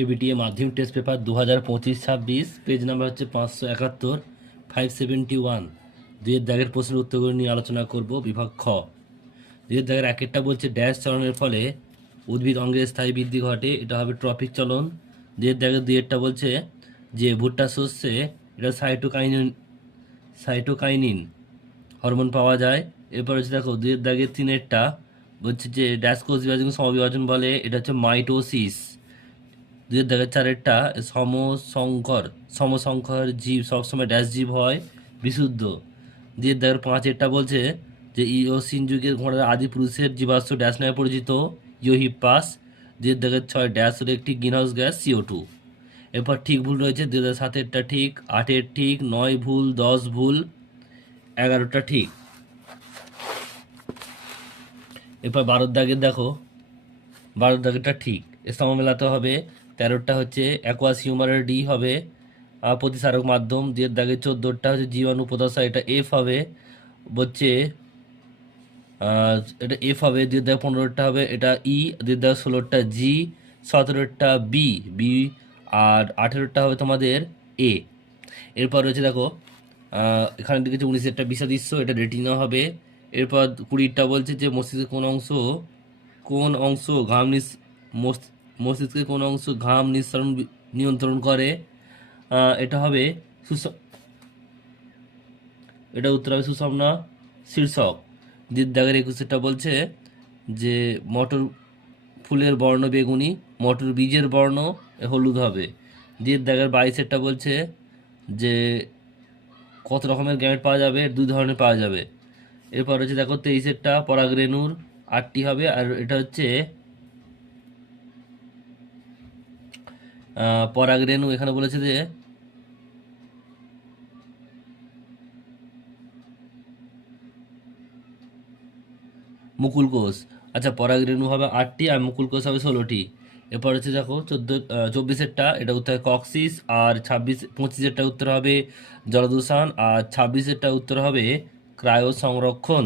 ABTA মাধ্যমিক test paper 2025-26, page number হচ্ছে 571, 571। দুইয়ের দাগের প্রশ্নের উত্তরগুলো নিয়ে আলোচনা করব। বিভাগ খ। দুইয়ের দাগের একেরটা বলছে ড্যাশ চলনের ফলে উদ্ভিদ অঙ্গের স্থায়ী বৃদ্ধি ঘটে, এটা হবে ট্রপিক চলন। দুইয়ের দাগের দুইয়েরটা বলছে যে ভুট্টা শস্যে এটা সাইটোকাইনিন হরমোন পাওয়া যায়। এরপর হচ্ছে দেখো দুইয়ের দাগের তিনেরটা বলছে যে ড্যাশ কোষ বিভাজন সমবিভাজন বলে, এটা হচ্ছে মাইটোসিস। দুইয়ের দাগের চারেরটা সমসংখ্যর জীব সবসময় ড্যাশ জীব হয়, বিশুদ্ধ। দুইয়ের দাগের পাঁচেরটা বলছে যে ইওসিন যুগের ঘোড়ার আদি পুরুষের জীবাশ্ম ড্যাশ নামে পরিচিত, ইওহিপ্পাস। দুইয়ের দাগের ছয় ড্যাশ হলো একটি গ্রিনহাউস গ্যাস, CO2। এরপর ঠিক ভুল রয়েছে 2007-এরটা ঠিক, 8-এর ঠিক, 9 ভুল, 10 ভুল, 11টা ঠিক। এরপর 12 দাগের দেখো, 12 দাগেরটা ঠিক, স্তম্ভ মেলাতে হবে। 13টা হচ্ছে অ্যাকোয়াস হিউমারের ডি হবে প্রতিসারক মাধ্যম। 2 দাগের 14টা হচ্ছে জীবাণু প্রত্যাশা, এটা এফ হবে। বলছে এটা এফ হবে। 2 দাগের 15টা হবে এটা ই। 2 দাগের 16টা জি। 17টা বি বি। আর 18টা হবে তোমাদের এ। এরপর রয়েছে দেখো এখানে দেখেছি 19-এরটা বিষাদৃশ্য, এটা রেটিনা হবে। এরপর 20টা বলছে যে মস্তিষ্কের কোন অংশ মস্তিষ্কের কোন অংশ ঘাম নিঃসরণ নিয়ন্ত্রণ করে, এটা হবে এটা উত্তর হবে সুষমনা শীর্ষক। দাগের 21-টা বলছে যে মটর ফুলের বর্ণ বেগুনি, মটর বীজের বর্ণ হলুদ হবে। দাগের 22-এরটা বলছে যে কত রকমের গ্যামেট পাওয়া যাবে, 2 ধরনের পাওয়া যাবে। এরপর হচ্ছে দেখো 23-এরটা পরাগরেণুর 8টি হবে, আর এটা হচ্ছে পরাগরেণু এখানে বলেছে যে মুকুল কোষ। আচ্ছা, পরাগরেণু হবে 8টি আর মুকুল কোষ হবে 16টি। এরপর হচ্ছে দেখো 24-এরটা এটা উত্তর হবে কক্সিস, আর 25-এরটা উত্তর হবে জলদূষণ, আর 26-এরটা উত্তর হবে ক্রায়ো সংরক্ষণ।